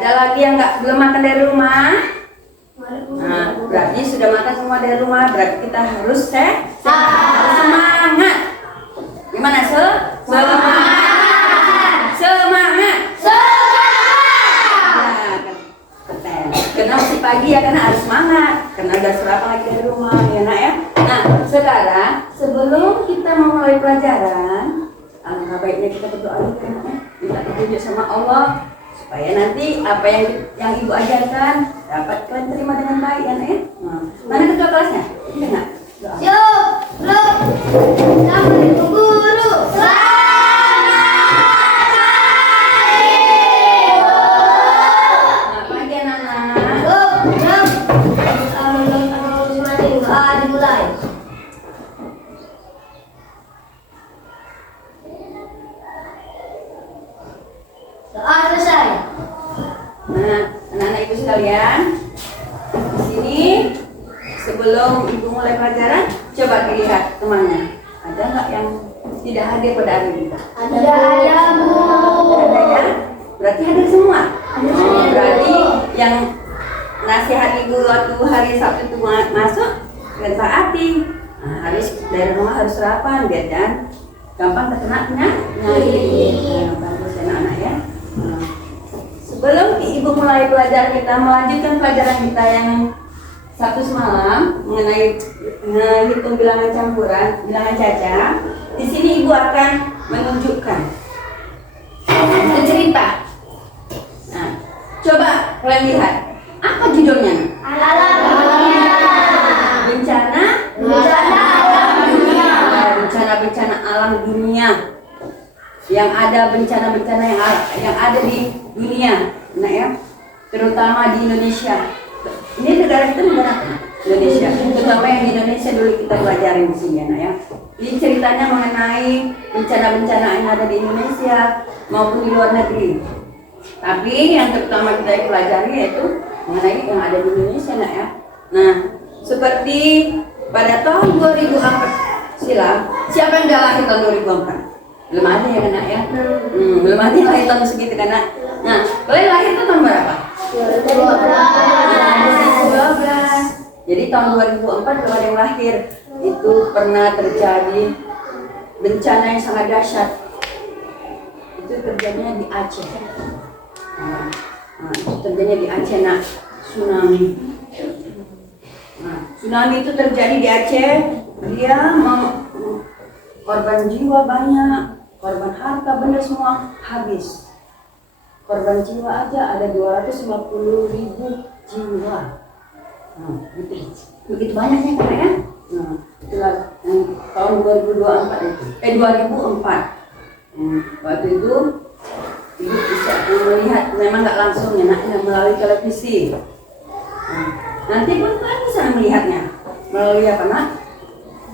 Ada lagi yang belum makan dari rumah? Nah, berarti sudah makan semua dari rumah. Berarti kita harus semangat. Gimana semangat? Semangat. Karena masih pagi ya, karena harus semangat. Karena udah serapan lagi dari rumah ya nak ya. Nah sekarang sebelum kita memulai pelajaran, alangkah baiknya kita berdoa dulu ya nak ya. Minta petunjuk sama Allah supaya nanti apa yang ibu ajarkan dapat kalian terima dengan baik ya nak ya. Nah, mana ketua kelasnya? Ini nak. Assalamualaikum guru. Dimulai. Doa selesai. Nah, anak-anak ibu sekalian, di sini sebelum ibu mulai pelajaran, coba dilihat temannya. Ada nggak yang tidak hadir pada hari ini? Ada Bu. Ada ya? Berarti hadir semua. Berarti yang nasihat ibu waktu hari Sabtu itu masuk, kalian taati. Nah, harus dari rumah harus sarapan biar jangan gampang terkena penyakit. Bagus ya anak-anak ya. Nah, sebelum ibu mulai pelajaran kita, melanjutkan pelajaran kita yang Sabtu semalam mengenai menghitung bilangan campuran, bilangan caca. Di sini ibu akan menunjukkan cerita. Nah, coba kalian lihat. Apa judulnya? Alam dunia. Bencana Alam dunia. Bencana-bencana alam dunia. Yang ada bencana-bencana yang ada di dunia, nah ya, terutama di Indonesia. Ini negara kita negara apa? Indonesia. Terutama yang di Indonesia dulu kita pelajarin di sini, nah ya. Ini ceritanya mengenai bencana-bencana yang ada di Indonesia maupun di luar negeri. Tapi yang terutama kita pelajari yaitu mengenai yang ada di Indonesia, nak ya. Nah, seperti pada tahun 2004 silam, siapa yang udah lahir tahun 2004? Belum ada ya nak ya? Belum ada yang lahir tahun segitu kan nak? Nah, kalian lahir tuh tahun berapa? 2012. Jadi tahun 2004 kalau ada yang lahir itu pernah terjadi bencana yang sangat dahsyat. Itu terjadinya di Aceh. Nah, itu terjadinya di Aceh nak, tsunami. Nah, tsunami itu terjadi di Aceh. Dia korban jiwa banyak, korban harta benda semua habis. Korban jiwa aja ada 250.000 jiwa. Nah, begitu banyaknya kan ya? Nah, itulah tahun 2024 itu. 2004. Waktu itu ibu bisa melihat, memang nggak langsung ya nak, melalui televisi. Nanti pun kalian bisa melihatnya melalui apa nak?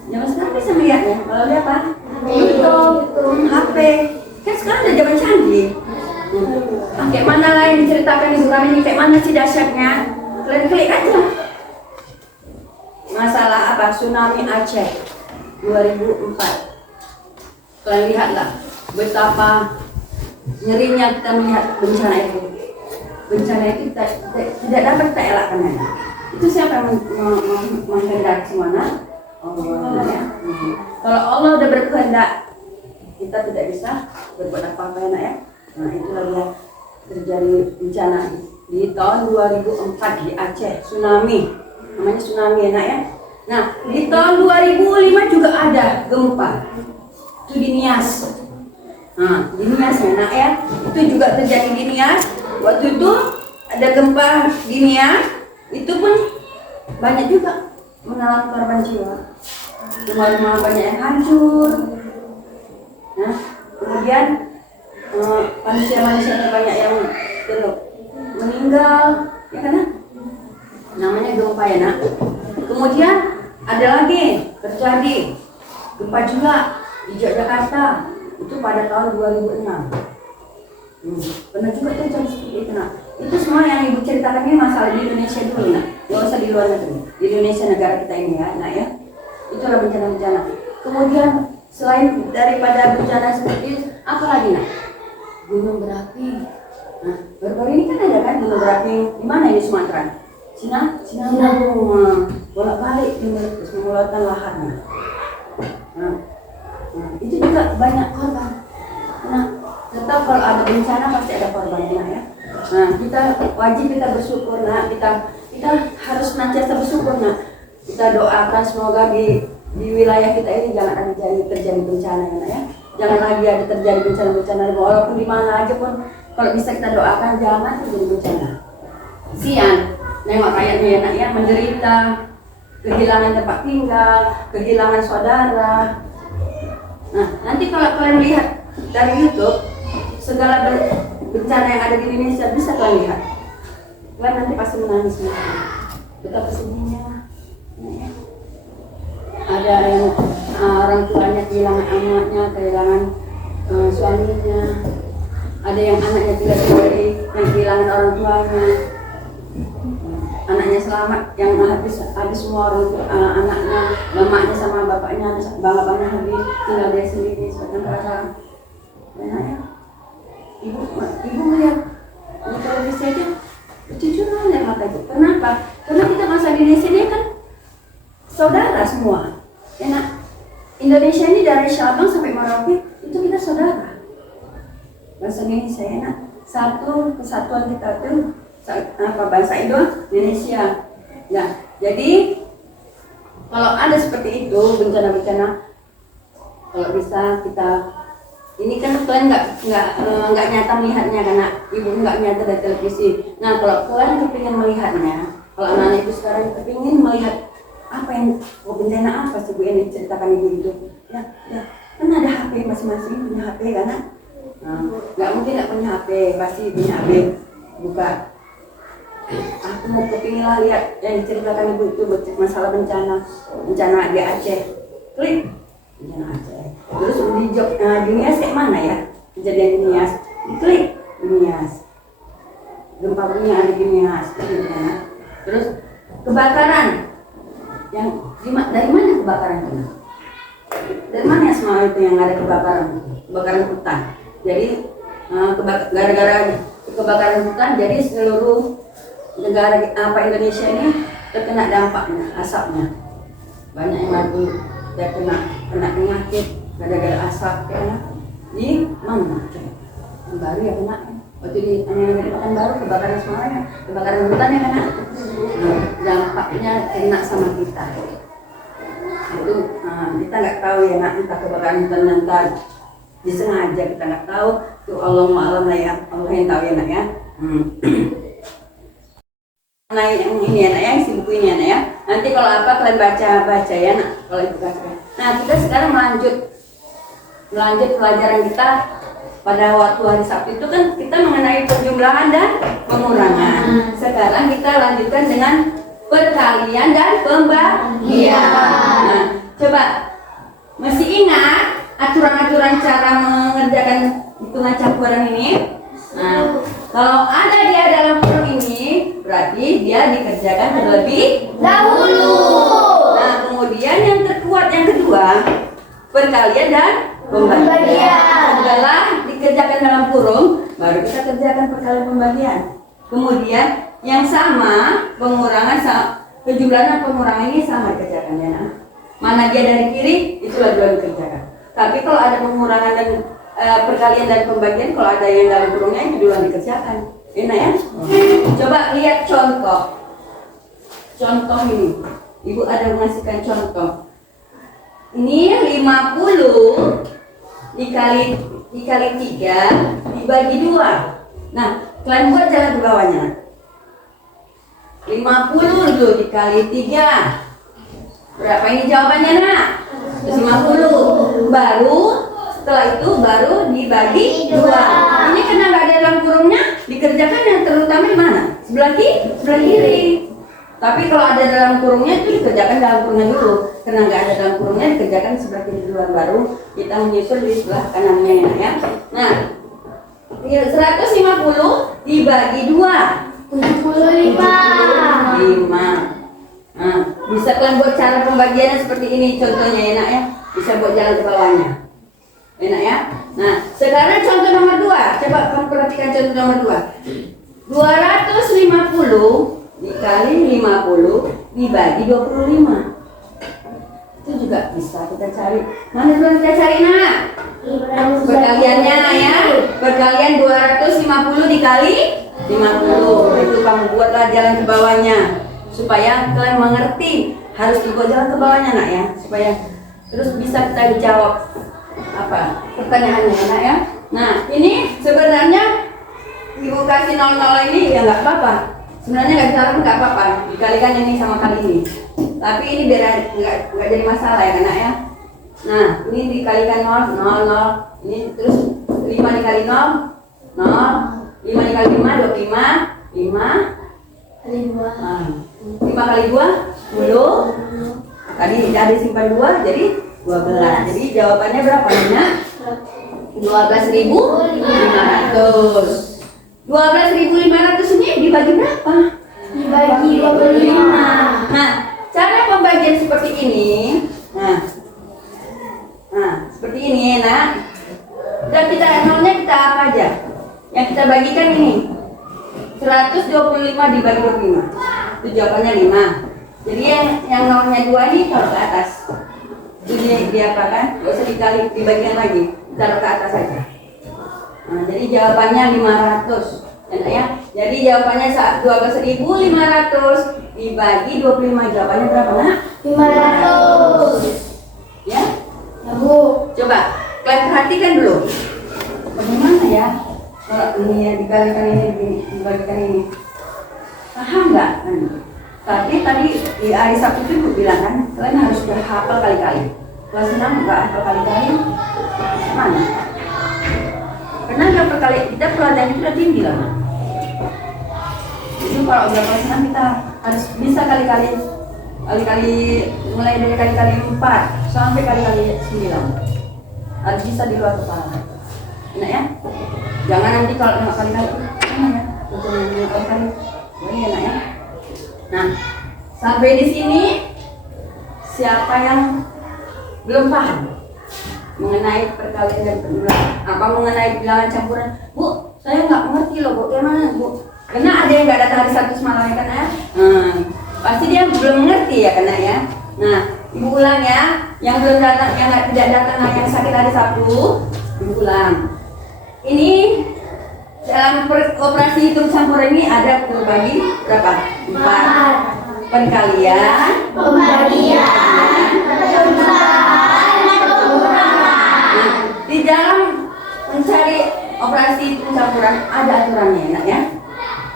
Zaman sekarang bisa melihatnya melalui apa? YouTube, HP. Kan sekarang udah zaman canggih. Kayak mana lah yang diceritakan ibu kami ini, kayak mana sih dahsyatnya? Kalian klik aja. Masalah apa? Tsunami Aceh 2004. Kalian lihatlah betapa ngerinya kita melihat bencana itu. Bencana itu tidak dapat kita elakkan. Itu siapa yang menghendaki semuanya? Allah ya. Kalau Allah udah berkehendak, kita tidak bisa berbuat apa-apa ya. Nah itulah yang terjadi bencana di tahun 2004 di Aceh, tsunami. Namanya tsunami ya. Nah di tahun 2005 juga ada gempa. Itu di Nias. Nah di Nias ya. Itu juga terjadi di Nias. Waktu itu ada gempa di Nias. Itu pun banyak juga menelan korban jiwa. Rumah-rumah banyak yang hancur. Nah, kemudian manusia-manusia banyak yang meninggal, ya kan? Namanya gempa ya nak. Kemudian ada lagi terjadi gempa juga di Yogyakarta. Itu pada tahun 2006. Pernah juga terjadi seperti itu nak. Itu semua yang ibu ceritakan ini masalah di Indonesia dulu nak. Gak usah di luar negeri. Di Indonesia negara kita ini ya, nak ya. Itulah bencana-bencana. Kemudian selain daripada bencana seperti itu, apa lagi nak? Gunung berapi. Nah, baru-baru ini kan ada kan di beberapa yang di mana ini Sumatera? Sinabung, bolak-balik dia terus mengeluarkan lahannya. Nah, itu juga banyak korban. Nah, tetap kalau ada bencana pasti ada korbannya ya. Nah, kita wajib kita bersyukur, nah kita harus senantiasa bersyukur, nah kita doakan semoga di wilayah kita ini jangan ada terjadi bencana ya. Jangan lagi ada terjadi bencana-bencana walaupun di mana aja pun kalau bisa kita doakan jangan terjadi bencana. Kasihan nengok rakyatnya ya nak ya menderita, kehilangan tempat tinggal, kehilangan saudara. Nah, nanti kalau kalian lihat dari YouTube segala bencana yang ada di Indonesia bisa kalian lihat. Kalian nanti pasti menangis semua. Betapa sedihnya. Ya. Ada yang orang tuanya kehilangan anaknya, kehilangan suaminya. Ada yang anaknya tidak sendiri, yang kehilangan orang tuanya. Anaknya selamat, yang habis semua orang anaknya, mamanya sama bapaknya habis, tinggal dia sendiri sebagai perasaan. Ya. Ibu melihat di televisi aja, jujur aja mata ibu. Kenapa? Karena kita bangsa Indonesia ini kan saudara semua. Enak. Indonesia ini dari Sabang sampai Merauke itu kita saudara. Bangsa Indonesia enak. Satu kesatuan kita tuh bangsa Indonesia. Nah, jadi kalau ada seperti itu bencana-bencana, kalau bisa kita ini kan kalian nggak nyata melihatnya karena ibu nggak nyata dari televisi. Nah kalau kalian kepingin melihatnya, kalau anak-anak ibu sekarang kepingin melihat apa yang bencana apa sih bu yang diceritakan ibu itu, ya kan ada HP masing-masing punya HP kan? Nggak mungkin nggak punya HP, pasti punya HP. Buka. Aku mau kepingin lah lihat yang diceritakan ibu itu masalah bencana di Aceh. Klik. Bencana Aceh. Terus di Nias kayak mana ya? Kejadian di Nias. Diklik di Nias. Gempa bumi ada di Nias. Terus kebakaran. Yang dari mana kebakaran itu? Dari mana semua itu yang ada kebakaran hutan? Jadi gara-gara kebakaran hutan, jadi seluruh negara Indonesia ini terkena dampaknya, asapnya. Banyak yang mati, dia kena penyakit gara-gara asap ya. Di mana? Yang baru ya kena. Waktu di Pekanbaru kebakaran semuanya, kebakaran hutan ya kena. Dampaknya kena sama kita. Itu kita nggak tahu ya nak, entah kebakaran hutan nanti disengaja kita nggak tahu. Itu Allah malam lah ya, Allah yang tahu ya nak ya. Nah yang ini ya nak ya, isi buku ini ya nak ya. Nanti kalau apa kalian baca ya nak, kalau ibu baca. Nah kita sekarang melanjut pelajaran kita pada waktu hari Sabtu itu kan kita mengenai penjumlahan dan pengurangan. Sekarang kita lanjutkan dengan perkalian dan pembagian. Nah, coba masih ingat aturan-aturan cara mengerjakan hitungan campuran ini? Nah, kalau ada dia dalam kurung ini, berarti dia dikerjakan terlebih dahulu. Nah, kemudian yang terkuat yang kedua, perkalian dan pembagian. Setelah dikerjakan dalam kurung, baru kita kerjakan perkalian pembagian. Kemudian yang sama, penjumlahan dan pengurangan ini sama dikerjakan ya. Nah, mana dia dari kiri, itulah dua dikerjakan. Tapi kalau ada pengurangan dan perkalian dan pembagian, kalau ada yang dalam kurungnya itu duluan dikerjakan. Enak ya? Coba lihat contoh. Contoh ini. Ibu ada mengasihkan contoh. Ini 50 dikali 3 dibagi 2. Nah, kalian buat jalan di bawahnya. 50 tuh dikali 3. Berapa ini jawabannya nak? 50. Baru setelah itu baru dibagi 2. Ini karena nggak ada dalam kurungnya, dikerjakan yang terutama di mana? Sebelah kiri. Tapi kalau ada dalam kurungnya itu dikerjakan dalam kurungnya dulu. Karena nggak ada dalam kurungnya dikerjakan sebelah kiri duluan, baru kita menyusul di sebelah kanannya ya. Nah, 150 dibagi 2. 75. Nah, bisa kalian buat cara pembagiannya seperti ini contohnya enak ya. Bisa buat jalan ke bawahnya. Enak ya. Nah, sekarang contoh nomor 2. Coba kamu perhatikan contoh nomor 2. 250 dikali 50 dibagi 25. Itu juga bisa kita cari. Mana dulu kita cari, Nak? Perkaliannya ya. Perkalian 250 dikali 50. Itu kamu buatlah jalan ke bawahnya supaya kalian mengerti. Harus dibuat jalan ke bawahnya, Nak ya, supaya terus bisa kita jawab apa pertanyaannya, Nak ya. Nah, ini sebenarnya Ibu kasih 00 ini ya nggak apa-apa. Sebenarnya nggak salah, nggak apa-apa. Dikalikan ini sama kali ini. Tapi ini biar nggak jadi masalah ya, Nak ya. Nah, ini dikalikan 0, 0. Ini terus 5 dikali 0, 0. 5 dikali 5, 25. 5 Kali 2. 5 kali 2, 10. Tadi ada simpan 2, jadi 12. Jadi jawabannya berapa, Nak? 12.500. 12.500 ini dibagi berapa? Dibagi 25. Nah, cara pembagian seperti ini. Nah, seperti ini, Nak. Dan kita nolnya kita apa aja? Yang kita bagikan ini 125 dibagi 25. Itu jawabannya 5. Jadi yang nolnya 2 ini taruh ke atas. Jadi dia apa kan? Gak usah dikali dibagikan lagi. Taruh ke atas saja. Nah, jadi jawabannya 500. Ya. Jadi jawabannya 12.500 dibagi 25. Jawabannya berapa, Nak? 500. Ya? Ya, Bu. Coba kalian perhatikan dulu. Bagaimana ya? Kalau ini ya dikalikan ini dibagikan ini. Paham nggak? Tapi tadi di hari Sabtu itu Ibu bilang kan, kalian harus sudah hafal kali-kali. Kalau senang nggak hafal kali-kali, mana? Karena nggak perkali kita pelajaran kita tinggi lah. Itu kalau udah kelas 6 kita harus bisa kali-kali mulai dari kali-kali 4 sampai kali-kali 9 harus bisa di luar kepala. Enak ya? Jangan nanti kalau nggak kali-kali enak ya? Betul kali-kali. Boleh enak ya? Nah, sampai di sini siapa yang belum paham mengenai perkalian dan pengulangan? Apa mengenai bilangan campuran? Bu, saya nggak mengerti loh, Bu. Gimana, Bu? Karena ada yang nggak datang hari Sabtu semalam ya kan ya? Pasti dia belum mengerti ya karena ya. Nah, Ibu ulang ya. Yang belum datang, yang tidak datang, yang sakit hari Sabtu, Ibu ulang. Ini dalam operasi hitung campuran ini ada terbagi berapa? 4. Perkalian, Pembagian, pengulangan. Nah, di dalam mencari operasi hitung campuran ada aturannya, enak ya.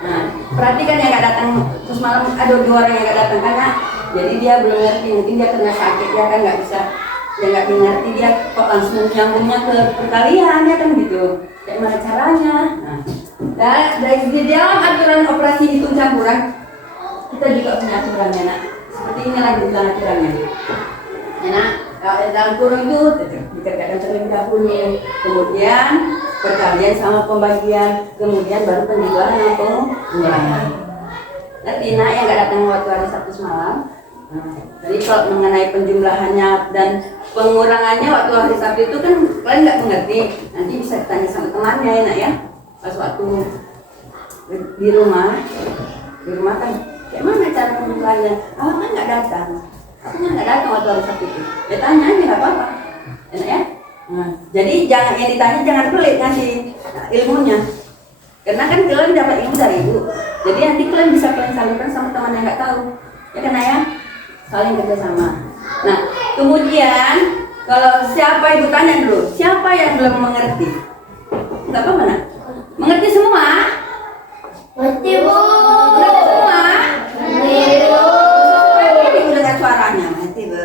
Nah, perhatikan yang nggak datang terus malam ada 2 orang yang nggak datang karena jadi dia belum ngerti, mungkin dia kena sakit ya kan nggak bisa, dia nggak ngerti dia kok langsung nyambungnya ke perkalian ya kan gitu. Kayak mana caranya? Nah, dari di dalam aturan operasi hitung campuran kita juga punya aturannya, Nak. Seperti ini lagi bilang aturannya. Ya, Nak. Kalau dalam kurung itu dikerjakan terlebih dahulu, kemudian perkalian sama pembagian, kemudian baru penjumlahan atau pengulangan. Nanti Nak yang nggak datang waktu hari Sabtu semalam. Jadi kalau mengenai penjumlahannya dan pengurangannya waktu hari Sabtu itu kan kalian nggak mengerti, nanti bisa tanya sama temannya ya, Nak ya. Pas waktu di rumah kan, kayak mana cara penjumlahannya? Awak kan nggak datang. Aku kan nggak datang waktu hari Sabtu itu. Ya tanya aja nggak apa-apa, enak ya. Nah, jadi jangan yang ditanya jangan pelit ngasih ilmunya, karena kan kalian dapat ilmu dari Ibu. Jadi nanti kalian bisa kalian salurkan sama teman yang nggak tahu, ya kan ya, saling kerjasama. Nah, kemudian kalau siapa Ibu tanya dulu, siapa yang belum mengerti? Nggak apa-apa, Nak? Mengerti semua? Mengerti, Bu. Mengerti semua? Mengerti, Bu. Ibu dengar suaranya, mengerti Bu?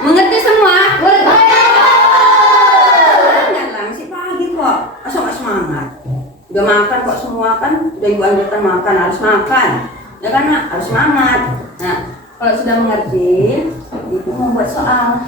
Mengerti semua? Janganlah, masih pagi kok. Masa nggak semangat? Udah makan kok semua kan? Udah Ibu anjurkan makan, harus makan. Ya kan, Nak? Harus semangat. Nah, kalau sudah mengerti, Ibu membuat soal.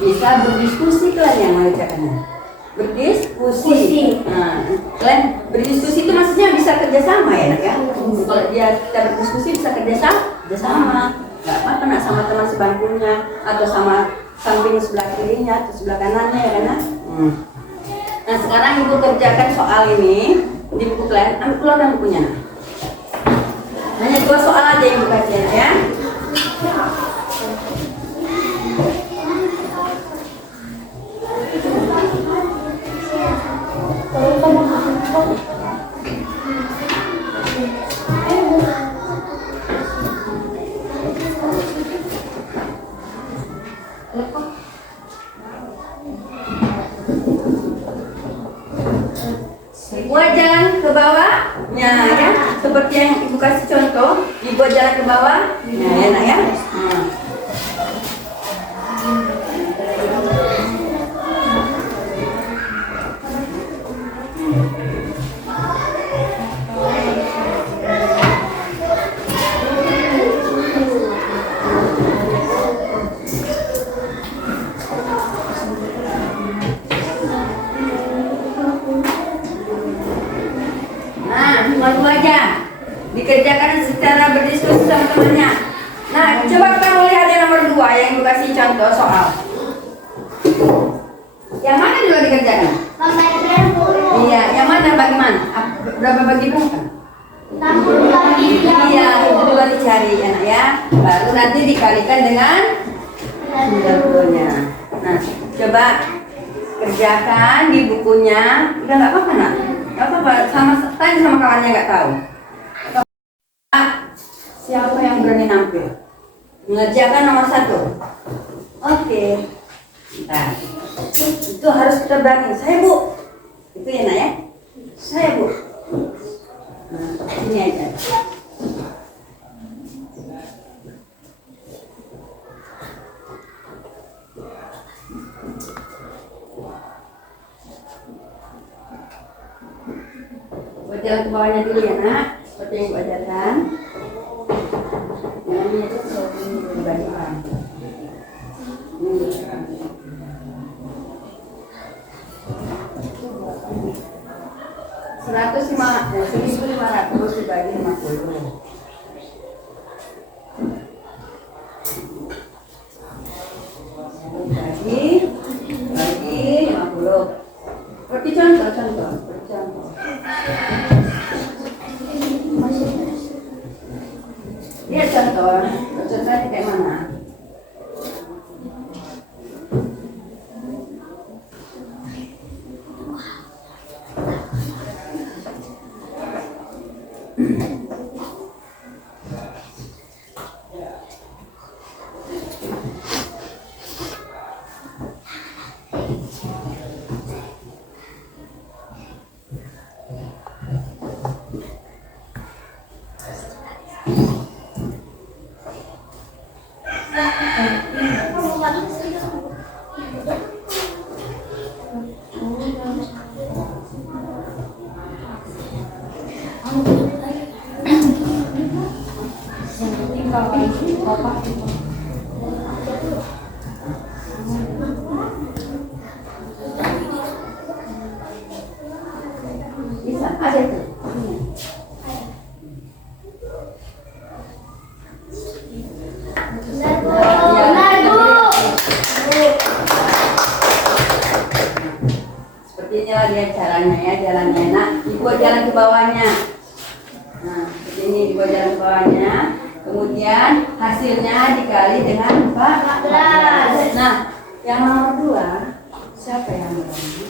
Bisa berdiskusi kalian yang mengerjakannya. Berdiskusi. Nah, kalian berdiskusi itu maksudnya bisa kerjasama ya, Nak ya? Kalau kita berdiskusi bisa kerjasama. Nggak apa-apa, Nak, sama teman sebangkunya atau sama samping sebelah kirinya atau sebelah kanannya ya kan, Nak? Nah sekarang ibu kerjakan soal ini di buku kalian. Ambil keluarkan bukunya. Nak. Hanya 2 soal aja yang ibu kasih ya. Buat jalan ke bawah, ya, seperti yang ibu kasih contoh, dibuat jalan ke bawah, ya, enak ya. Cuma aja dikerjakan secara berdiskusi sama temannya. Nah, coba kamu lihat yang nomor 2 yang ibu kasih contoh soal. Yang mana dulu dikerjakan? Pembagian puluh. Iya, yang mana bagaimana? Berapa bagi berapa? 60 bagi 30. Iya, itu dulu dicari enak ya. Baru nanti dikalikan dengan 30-nya. Nah, coba kerjakan di bukunya. Udah nggak apa-apa nak? Nggak apa-apa, tanya sama kawannya nggak tahu. Siapa yang berani nampil? Mengerjakan nomor 1. Oke. Bentar. Itu harus kita berani. Saya bu. Itu ya nak ya? Saya bu. Nah, sini aja. Jalan ke bawahnya dulu ya nak, seperti yang ibu ajarkan. Ini itu berbagi orang. 1.500 dibagi 50. Bagi 50. Seperti contoh. Lihat contohnya kayak mana? Bisa, ada itu. Seperti inilah dia caranya ya, jalannya. Nah, dibuat jalan ke bawahnya. Nah, seperti ini dibuat jalan ke bawahnya. Kemudian hasilnya dikali dengan 14. Nah, yang nomor 2 siapa yang berani?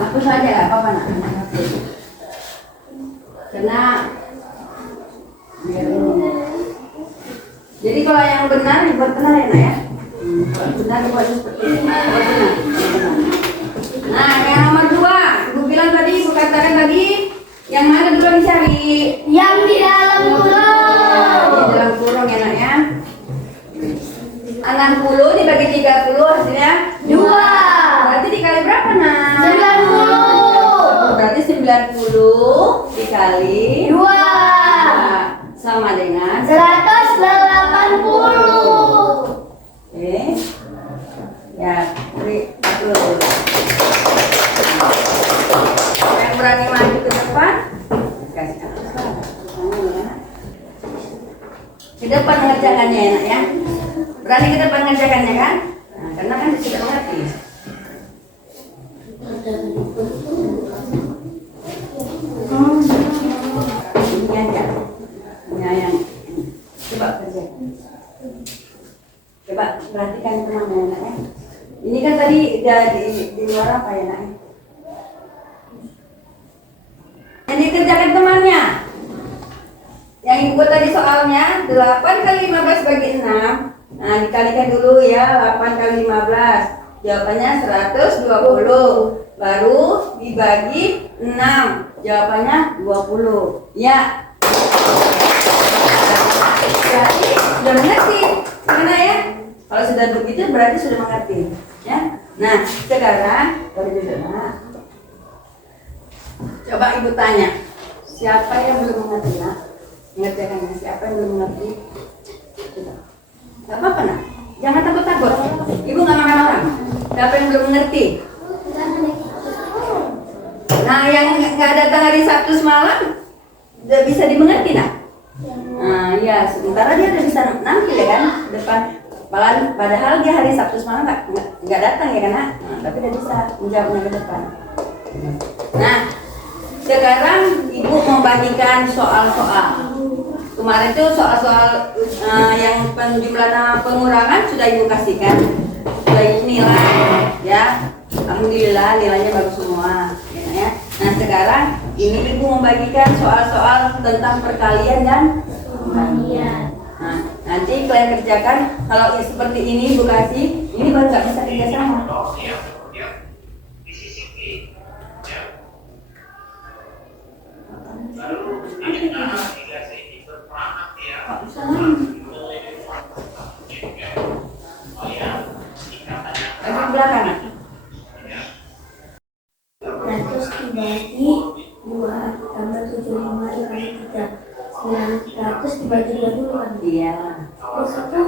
Aku saja nggak apa-apa nak. Karena biar ini. Jadi kalau yang benar dibuat benar ya nak ya. Kalau benar dibuat seperti ini. Benar. Nah, yang nomor 2, ibu bilang tadi, ibu katakan tadi, yang mana dulu dicari? Yang di dalam kurung. Di dalam kurung ya nak ya. 60 dibagi 30 hasilnya 2. Berarti dikali berapa nak? 90. Berarti 90 dikali 2. sama dengan 180. Oke. Ya, beri dulu. Yang berani maju ke depan, kasih ke depan mengerjakannya enak ya. Berani ke depan ngerjakannya kan? Nah, karena kan sudah mengerti. Ini aja. Ini yang coba kerjakan. Coba perhatikan teman-teman ya. Ini kan tadi udah di luar apa ya nak? Yang dikerjakan temannya. Yang ibu buat tadi soalnya 8 kali 15 bagi 6. Nah dikalikan dulu ya 8 kali 15. Jawabannya 120. Baru dibagi 6. Jawabannya 20. Ya. Berarti sudah mengerti. Mana ya? Kalau sudah begitu berarti sudah mengerti. Ya. Nah sekarang boleh duduk nak. Coba ibu tanya. Siapa yang belum mengerti nak? Mengerjakannya siapa yang belum mengerti? Gak apa-apa nak. Jangan takut-takut. Ibu gak makan orang. Siapa yang belum mengerti? Nah yang gak datang hari Sabtu semalam udah bisa dimengerti nak? Nah ya sementara dia udah bisa nampil ya kan depan. Padahal dia hari Sabtu semalam nggak datang ya kan nak? Nah, tapi udah bisa menjawabnya ke depan. Nah sekarang ibu membagikan soal-soal. Kemarin tuh soal-soal yang penjumlahan pengurangan sudah ibu kasihkan, sudah ibu nilai ya. Alhamdulillah nilainya bagus semua ya. Nah sekarang ini ibu membagikan soal-soal tentang perkalian dan pembagian. Nah nanti kalian kerjakan. Kalau seperti ini ibu kasih, ini baru nggak bisa kerja sama. Lagi belakang. 100 dibagi 2 tambah 75 dikali 3 900 dibagi 2 dulu kan? Iya. Terus itu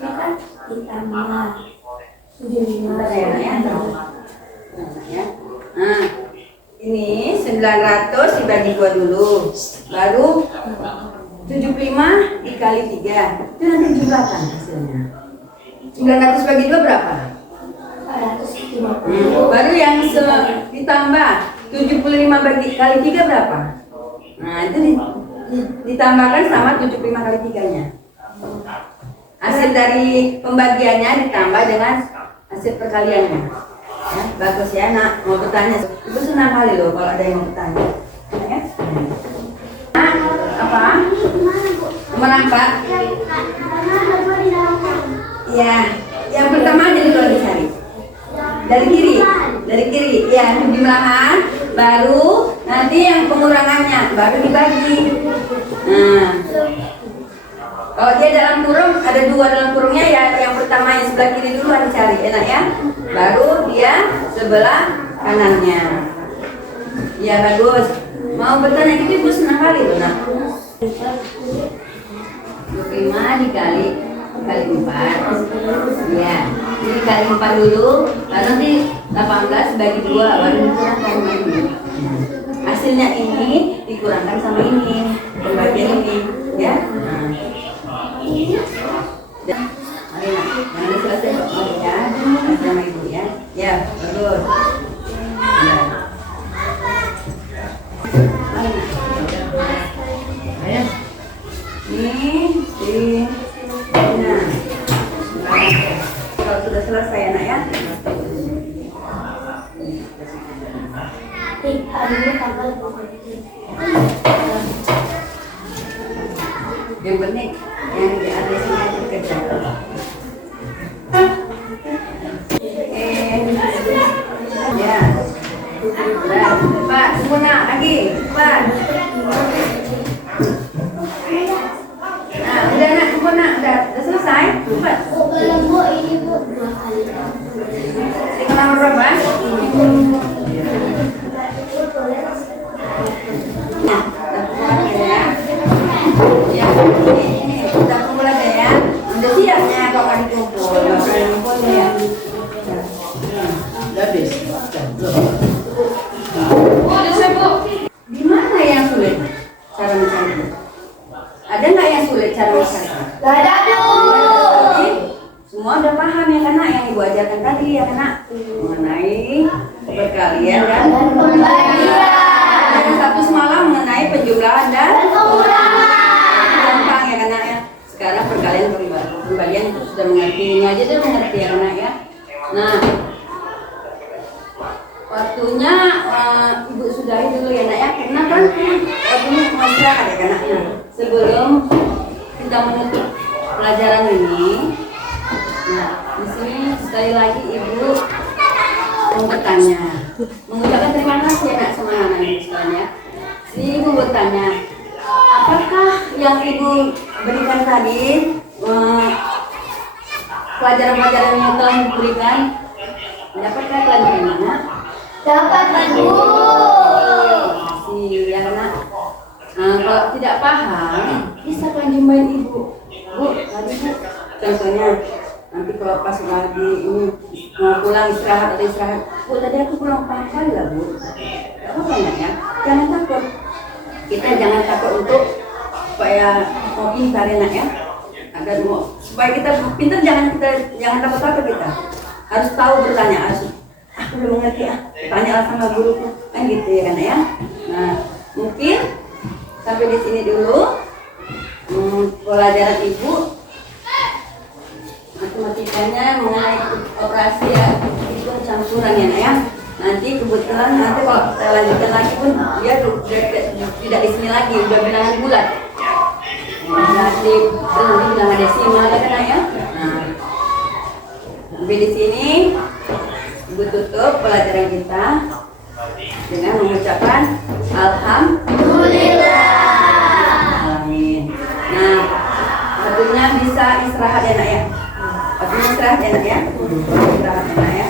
ya kan ditambah 75 Ya. Nah, ini 900 dibagi 2 dulu. Baru 75 dikali 3. Itu nanti jumlahkan hasilnya. 900 bagi 2 berapa? 450. Baru yang ditambah 75 bagi kali 3 berapa? Nah, itu ditambahkan sama 75 kali 3-nya. Hasil dari pembagiannya ditambah dengan hasil perkaliannya. Ya, bagus ya nak, mau bertanya. Ibu senang kali loh kalau ada yang mau bertanya. Ya. Nah, apa? Nomor apa? Ya, yang pertama jadi kalau dicari. Dari kiri, ya jumlahan, baru nanti yang pengurangannya, baru dibagi. Nah, kalau dia dalam kurung, ada 2 dalam kurungnya ya, yang pertama yang sebelah kiri dulu harus dicari, enak ya. Baru dia sebelah kanannya. Ya bagus. Mau bertanya gitu ibu senang kali loh nak. 25 dikali 4. Ya, jadi kali 4 dulu, lalu nanti 18 bagi 2 baru dikurangkan ini. Hasilnya ini dikurangkan sama ini, pembagian ini, ya. Nah, mari nak, yang udah selesai ya, sama ibu ya. Ya, bagus. Ya. Mari nak. Ayo. Ini. Nah, kalau sudah selesai anak ya. Yang penting yang di atasnya dikerjakan. Ya. Pak, semua lagi, Pak. Nah, udah nak, semua nak, udah selesai. Cepat. Belum bu, ini bu 2 kali. Tinggal nomor berapa? Nah, ya. Ya, ini udah kumpul aja ya. Udah siapnya kalau nggak dikumpul, nggak boleh ngumpulnya ya. Udah habis. Di mana yang sulit cara mencari? Ada nggak yang sulit cara mencari? Gak ada bu. aja dia mengerti ya anak ya. Nah, waktunya ibu sudahi dulu ya nak ya, karena kan waktunya mau istirahat ya anaknya. Sebelum kita menutup pelajaran ini, nah di sini sekali lagi ibu mau bertanya, mengucapkan terima kasih ya nak sama anak ibu sekalian ya. Jadi ibu bertanya, apakah yang ibu berikan tadi pelajaran-pelajaran yang telah diberikan dapatkah kalian terima nak? Dapat Bu. Ya nak. Kalau tidak paham bisa kalian jumpai ibu. Bu, tadi bu, contohnya nanti kalau pas lagi ini mau pulang istirahat atau istirahat, bu tadi aku kurang paham kali lah bu. Gak apa-apa ya, jangan takut. Kita jangan takut untuk supaya mau pintar ya nak ya. Agar mau supaya kita pintar jangan takut kita. Harus tahu bertanya, harus aku belum mengerti tanya sama guruku kan gitu ya kan ya. Nah mungkin sampai di sini dulu pelajaran ibu matematikanya mengenai operasi ya itu campuran ya nak ya. Nanti kebetulan nanti kalau kita lanjutkan lagi pun dia tidak di sini lagi udah bilangan bulat. Nanti bilangan desimal ya kan ya. Nah sampai di sini ibu tutup pelajaran kita dengan mengucapkan alhamdulillah. Amin. Nah, waktunya bisa istirahat ya nak ya. Waktunya istirahat ya nak ya. Istirahat ya nak ya.